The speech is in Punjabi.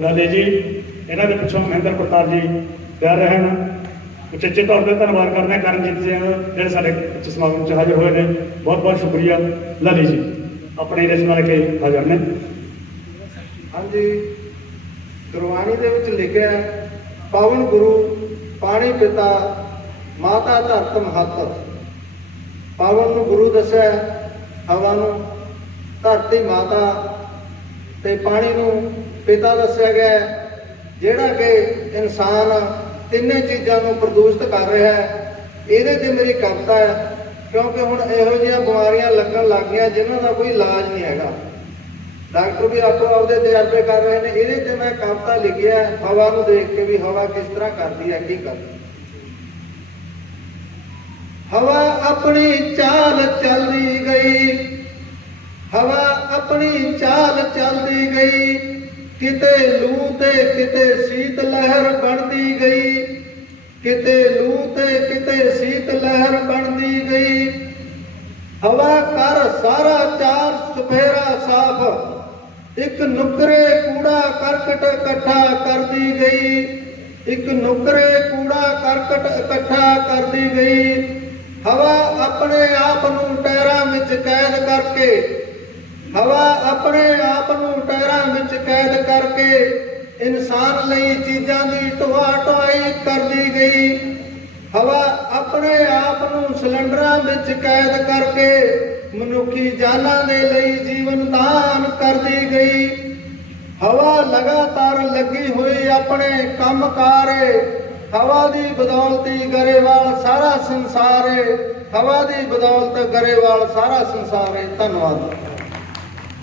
ਲਾਲੇ ਜੀ, ਇਹਨਾਂ ਦੇ ਪਿੱਛੋਂ ਮਹਿੰਦਰ ਪ੍ਰਤਾਪ ਜੀ ਪਿਆਰ ਰਹੇ ਹਨ। ਉਚੇਚੇ ਤੌਰ ਤੇ ਧੰਨਵਾਦ ਕਰਦੇ ਹਾਂ ਕਰਨਜੀਤ ਜੀ ਜਿਹੜੇ ਸਾਡੇ ਸਮਾਗਮ 'ਚ ਹਾਜ਼ਰ ਹੋਏ ਨੇ। ਬਹੁਤ ਬਹੁਤ ਸ਼ੁਕਰੀਆ ਲਾਲੇ ਜੀ। ਆਪਣੇ ਰਚਨਾ ਲੈ ਕੇ ਹਾਜ਼ਰ ਨੇ। ਹਾਂਜੀ। ਗੁਰਬਾਣੀ ਦੇ ਵਿੱਚ ਲਿਖਿਆ ਪਾਵਨ ਗੁਰੂ, ਪਾਣੀ ਪਿਤਾ, ਮਾਤਾ ਧਰਤ ਮਹੱਤ ਪਾਵਨ ਨੂੰ ਗੁਰੂ ਦੱਸਿਆ ਹਵਾ ਨੂੰ ਧਰਤੀ ਮਾਤਾ ਤੇ ਪਾਣੀ ਨੂੰ ਪਿਤਾ ਦੱਸਿਆ ਗਿਆ ਜਿਹੜਾ ਕਿ ਇਨਸਾਨ ਤਿੰਨੇ ਚੀਜ਼ਾਂ ਨੂੰ ਪ੍ਰਦੂਸ਼ਿਤ ਕਰ ਰਿਹਾ ਹੈ, ਇਹਦੇ ਤੇ ਮੇਰੀ ਕਵਿਤਾ ਹੈ, ਕਿਉਂਕਿ ਹੁਣ ਇਹੋ ਜਿਹੀਆਂ ਬਿਮਾਰੀਆਂ ਲੱਗਣ ਲੱਗ ਗਈਆਂ ਜਿਨ੍ਹਾਂ ਦਾ ਕੋਈ ਇਲਾਜ ਨਹੀਂ ਹੈਗਾ। ਡਾਕਟਰ ਵੀ ਆਪੋ ਆਪਦੇ ਤਜਰਬੇ ਕਰ ਰਹੇ ਨੇ, ਇਹਦੇ ਤੇ ਮੈਂ ਕਵਿਤਾ ਲਿਖਿਆ ਹਵਾ ਨੂੰ ਦੇਖ ਕੇ ਵੀ ਹਵਾ ਕਿਸ ਤਰ੍ਹਾਂ ਕਰਦੀ ਹੈ, ਕੀ ਕਰਦੀ ਹਵਾ ਆਪਣੀ ਚਾਲ ਚੱਲਦੀ ਗਈ ਆਪਣੀ ਚਾਲ ਚੱਲਦੀ ਗਈ। ਕਿਤੇ ਲੂ ਤੇ ਕਿਤੇ ਸੀਤ ਲਹਿਰ ਬਣਦੀ ਗਈ। ਕਿਤੇ ਲੂ ਤੇ ਕਿਤੇ ਸੀਤ ਲਹਿਰ ਬਣਦੀ ਗਈ। ਹਵਾ ਕਰ ਸਾਰਾ ਚਾਰ ਸਫੇਰਾ ਸਾਫ਼। ਇੱਕ ਨੁਕਰੇ ਕੂੜਾ ਕਰਕਟ ਇਕੱਠਾ ਕਰਦੀ ਗਈ। ਇੱਕ ਨੁਕਰੇ ਕੂੜਾ ਕਰਕਟ ਇਕੱਠਾ ਕਰਦੀ ਗਈ। ਹਵਾ ਆਪਣੇ ਆਪ ਨੂੰ ਟੈਰਾਂ ਵਿੱਚ ਕੈਦ ਕਰਕੇ ਹਵਾ ਆਪਣੇ ਆਪ ਨੂੰ ਟਾਇਰਾਂ ਵਿੱਚ ਕੈਦ ਕਰਕੇ ਇਨਸਾਨ ਲਈ ਚੀਜ਼ਾਂ ਦੀ ਢੋਆ ਢੋਆਈ ਕਰਦੀ ਗਈ। ਹਵਾ ਆਪਣੇ ਆਪ ਨੂੰ ਸਿਲੰਡਰਾਂ ਵਿੱਚ ਕੈਦ ਕਰਕੇ ਮਨੁੱਖੀ ਜਾਨਾਂ ਦੇ ਲਈ ਜੀਵਨ ਦਾਨ ਕਰਦੀ ਗਈ। ਹਵਾ ਲਗਾਤਾਰ ਲੱਗੀ ਹੋਈ ਆਪਣੇ ਕੰਮ ਕਾਰੇ। ਹਵਾ ਦੀ ਬਦੌਲਤੀ ਗਰੇਵਾਲ ਸਾਰਾ ਸੰਸਾਰ ਏ। ਹਵਾ ਦੀ ਬਦੌਲਤ ਗਰੇਵਾਲ ਸਾਰਾ ਸੰਸਾਰ ਏ। ਧੰਨਵਾਦ।